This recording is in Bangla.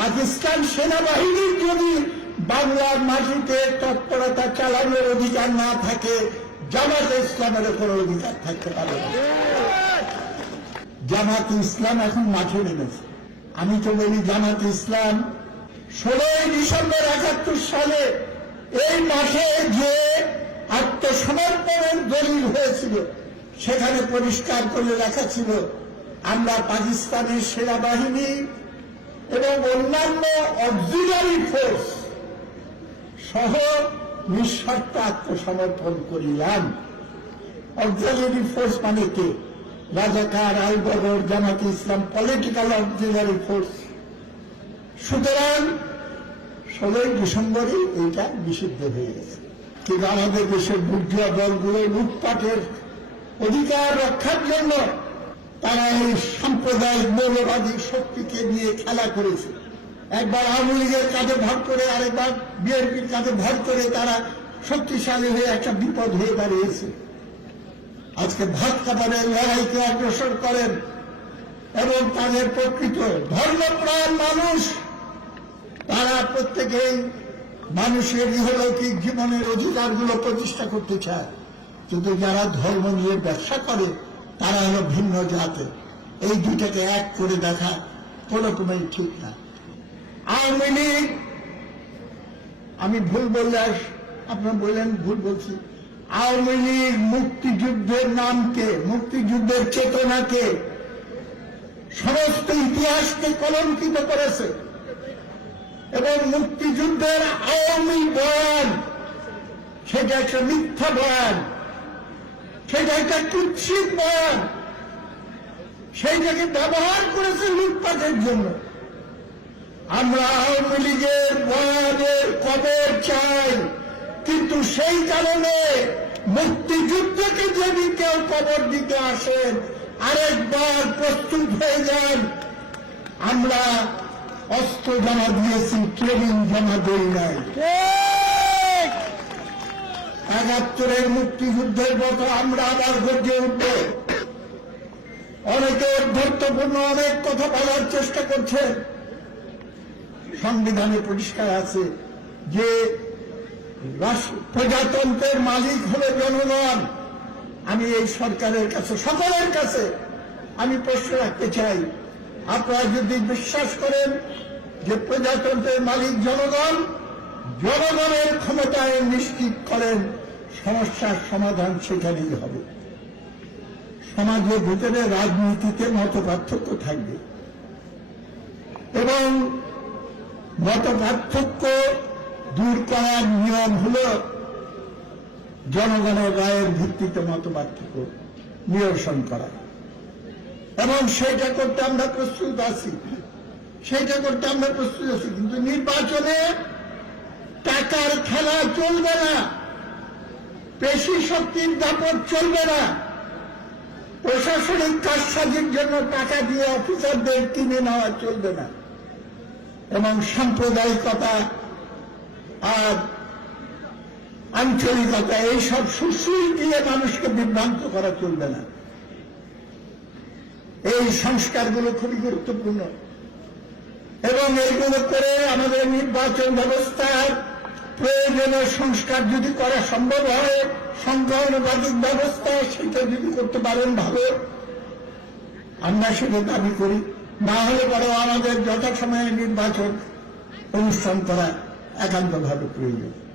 পাকিস্তান সেনাবাহিনীর যদি বাংলার মাটিতে তৎপরতা চালানোর অধিকার না থাকে জামাত ইসলামের ওপর অধিকার থাকতে পারে জামাত ইসলাম এখন মাঠে নেমেছে আমি তো বলি জামাত ইসলাম ষোলোই ডিসেম্বর একাত্তর সালে এই মাঠে যে আত্মসমর্পণের দলিল হয়েছিল সেখানে পরিষ্কার করে রাখা ছিল আমরা পাকিস্তানের সেনাবাহিনী এবং অন্যান্য অক্সিলারি ফোর্স সহ নিঃস্বার্থ আত্মসমর্পণ করিলাম অক্সিলারি ফোর্স মানে কে রাজাকার আলবদর জামাতে ইসলাম পলিটিক্যাল অক্সিলারি ফোর্স সুতরাং ষোলোই ডিসেম্বরে এইটা নিষিদ্ধ হয়ে গেছে কিন্তু আমাদের দেশের বুদ্ধিয়া দলগুলো লুটপাটের অধিকার রক্ষার জন্য তারা এই সাম্প্রদায়িক মৌলবাদী শক্তিকে নিয়ে খেলা করেছে একবার আওয়ামী লীগের কাজে ভর করে আরেকবার বিএনপির কাজে ভর করে তারা শক্তিশালী হয়ে একটা বিপদ হয়ে দাঁড়িয়েছে আজকে ভাত খাবারের লড়াইকে অগ্রসর করেন এবং তাদের প্রকৃত ধর্মপ্রাণ মানুষ তারা প্রত্যেকেই মানুষের ইহলৌকিক জীবনের অধিকারগুলো প্রতিষ্ঠা করতে চায় কিন্তু যারা ধর্ম নিয়ে ব্যবসা করে তারা হলো ভিন্ন জাতে এই দুইটাকে এক করে দেখা কোনোরকমের ঠিক না আওয়ামী লীগ আমি ভুল বললে আপনার বললেন ভুল বলছি আওয়ামী লীগ মুক্তিযুদ্ধের নামকে মুক্তিযুদ্ধের চেতনাকে সমস্ত ইতিহাসকে কলঙ্কিত করেছে এবং মুক্তিযুদ্ধের আওয়ামী বয়ান সেটা একটা মিথ্যা বয়ান সেটা একটা কুচ্ছিত বয়ান সেইটাকে ব্যবহার করেছে লুটপাটের জন্য আমরা আওয়ামী লীগের বয়ানের কবর চাই কিন্তু সেই কারণে মুক্তিযুদ্ধকে যদি কেউ কবর দিতে আসেন আরেকবার প্রস্তুত হয়ে যান আমরা অস্ত্র জমা দিয়েছি ট্রেনিং জমা দিই নাই একাত্তরের মুক্তিযুদ্ধের মতো আমরা আবার গর্জে উঠব অনেকে অধ্যর্থপূর্ণ অনেক কথা বলার চেষ্টা করছে সংবিধানে পরিষ্কার আছে যে প্রজাতন্ত্রের মালিক হলে জনগণ আমি এই সরকারের কাছে সকলের কাছে আমি প্রশ্ন রাখতে চাই আপনারা যদি বিশ্বাস করেন যে প্রজাতন্ত্রের মালিক জনগণ জনগণের ক্ষমতায় নিশ্চিত করেন সমস্যার সমাধান সেখানেই হবে সমাজের ভিতরে রাজনীতিতে মত পার্থক্য থাকবে এবং মত পার্থক্য দূর করার নিয়ম হল জনগণের রায়ের ভিত্তিতে মত পার্থক্য নিরসন করা এবং সেটা করতে আমরা প্রস্তুত আছি সেটা করতে আমরা প্রস্তুত আছি কিন্তু নির্বাচনে টাকার খেলা চলবে না পেশি শক্তির দাপট চলবে না প্রশাসনিক কাজসাজির জন্য টাকা দিয়ে অফিসারদের কিনে নেওয়া চলবে না এবং সাম্প্রদায়িকতা আর আঞ্চলিকতা এইসব সুশ্রী দিয়ে মানুষকে বিভ্রান্ত করা চলবে না এই সংস্কারগুলো খুবই গুরুত্বপূর্ণ এবং এইগুলো করে আমাদের নির্বাচন ব্যবস্থার প্রয়োজনীয় সংস্কার যদি করা সম্ভব হয় সংখ্যানুপাতিক ব্যবস্থা সেটা যদি করতে পারেন ভালো আমরা সেটা দাবি করি না হলে পরেও আমাদের যথাসময়ে নির্বাচন অনুষ্ঠান করা একান্তভাবে প্রয়োজন